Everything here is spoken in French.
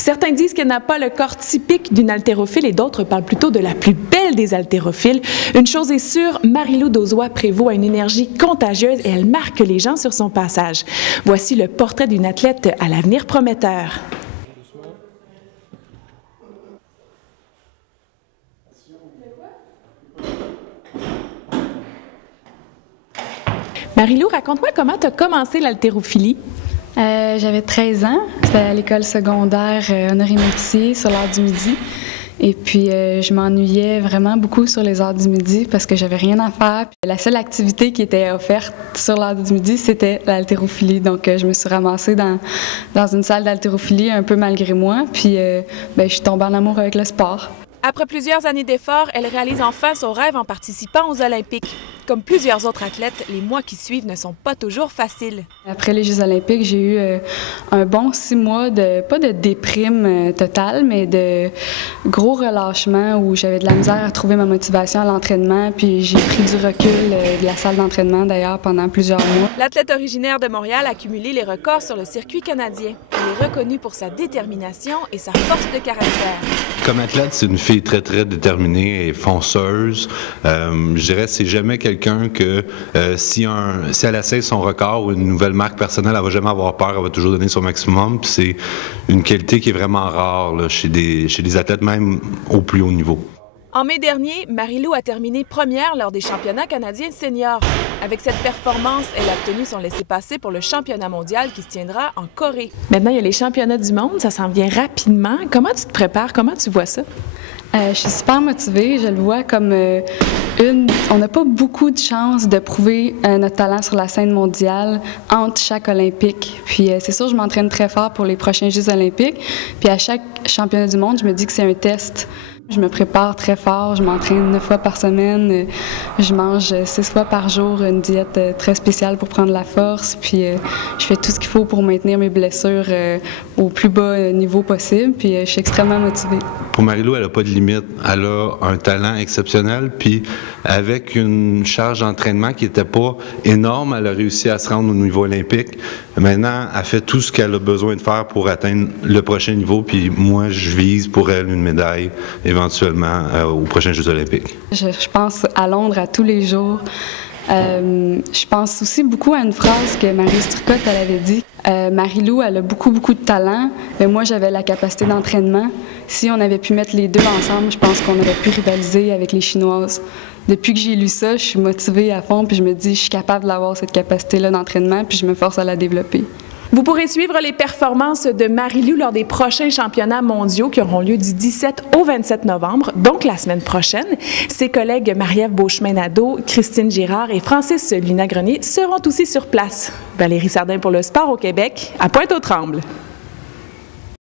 Certains disent qu'elle n'a pas le corps typique d'une haltérophile et d'autres parlent plutôt de la plus belle des haltérophiles. Une chose est sûre, Marie-Lou Dauzois prévaut à une énergie contagieuse et elle marque les gens sur son passage. Voici le portrait d'une athlète à l'avenir prometteur. Marie-Lou, raconte-moi comment tu as commencé l'haltérophilie. J'avais 13 ans, c'était à l'école secondaire Honoré-Mercier sur l'heure du midi. Et puis, je m'ennuyais vraiment beaucoup sur les heures du midi parce que j'avais rien à faire. Puis, la seule activité qui était offerte sur l'heure du midi, c'était l'haltérophilie. Donc, je me suis ramassée dans une salle d'haltérophilie un peu malgré moi. Puis, je suis tombée en amour avec le sport. Après plusieurs années d'efforts, elle réalise enfin son rêve en participant aux Olympiques. Comme plusieurs autres athlètes, les mois qui suivent ne sont pas toujours faciles. Après les Jeux olympiques, j'ai eu un bon 6 mois pas de déprime totale, mais de gros relâchement où j'avais de la misère à trouver ma motivation à l'entraînement. Puis j'ai pris du recul de la salle d'entraînement d'ailleurs pendant plusieurs mois. L'athlète originaire de Montréal a cumulé les records sur le circuit canadien. Elle est reconnue pour sa détermination et sa force de caractère. Comme athlète, c'est une fille très, très déterminée et fonceuse. Je dirais c'est jamais quelqu'un que si elle essaie son record ou une nouvelle marque personnelle, elle va jamais avoir peur, elle va toujours donner son maximum. Puis c'est une qualité qui est vraiment rare là, chez des athlètes, même au plus haut niveau. En mai dernier, Marie-Lou a terminé première lors des championnats canadiens seniors. Avec cette performance, elle a obtenu son laissez-passer pour le championnat mondial qui se tiendra en Corée. Maintenant, il y a les championnats du monde, ça s'en vient rapidement. Comment tu te prépares? Comment tu vois ça? Je suis super motivée. Je le vois comme on n'a pas beaucoup de chances de prouver notre talent sur la scène mondiale entre chaque Olympique. Puis c'est sûr, je m'entraîne très fort pour les prochains Jeux olympiques. Puis à chaque championnat du monde, je me dis que c'est un test. Je me prépare très fort, je m'entraîne 9 fois par semaine, je mange 6 fois par jour une diète très spéciale pour prendre la force, puis je fais tout ce qu'il faut pour maintenir mes blessures au plus bas niveau possible, puis je suis extrêmement motivée. Pour Marie-Lou, elle n'a pas de limite. Elle a un talent exceptionnel, puis avec une charge d'entraînement qui n'était pas énorme, elle a réussi à se rendre au niveau olympique. Maintenant, elle fait tout ce qu'elle a besoin de faire pour atteindre le prochain niveau, puis moi, je vise pour elle une médaille éventuellement aux prochains Jeux olympiques. Je pense à Londres à tous les jours. Je pense aussi beaucoup à une phrase que Marie Turcotte elle avait dit. Marie-Lou, elle a beaucoup de talent, mais moi, j'avais la capacité d'entraînement. Si on avait pu mettre les deux ensemble, je pense qu'on aurait pu rivaliser avec les Chinoises. Depuis que j'ai lu ça, je suis motivée à fond, puis je me dis, je suis capable d'avoir cette capacité-là d'entraînement, puis je me force à la développer. Vous pourrez suivre les performances de Marie-Lou lors des prochains championnats mondiaux qui auront lieu du 17 au 27 novembre, donc la semaine prochaine. Ses collègues Marie-Ève Beauchemin-Nadeau, Christine Girard et Francis Lina-Grenier seront aussi sur place. Valérie Sardin pour le sport au Québec, à Pointe-aux-Trembles.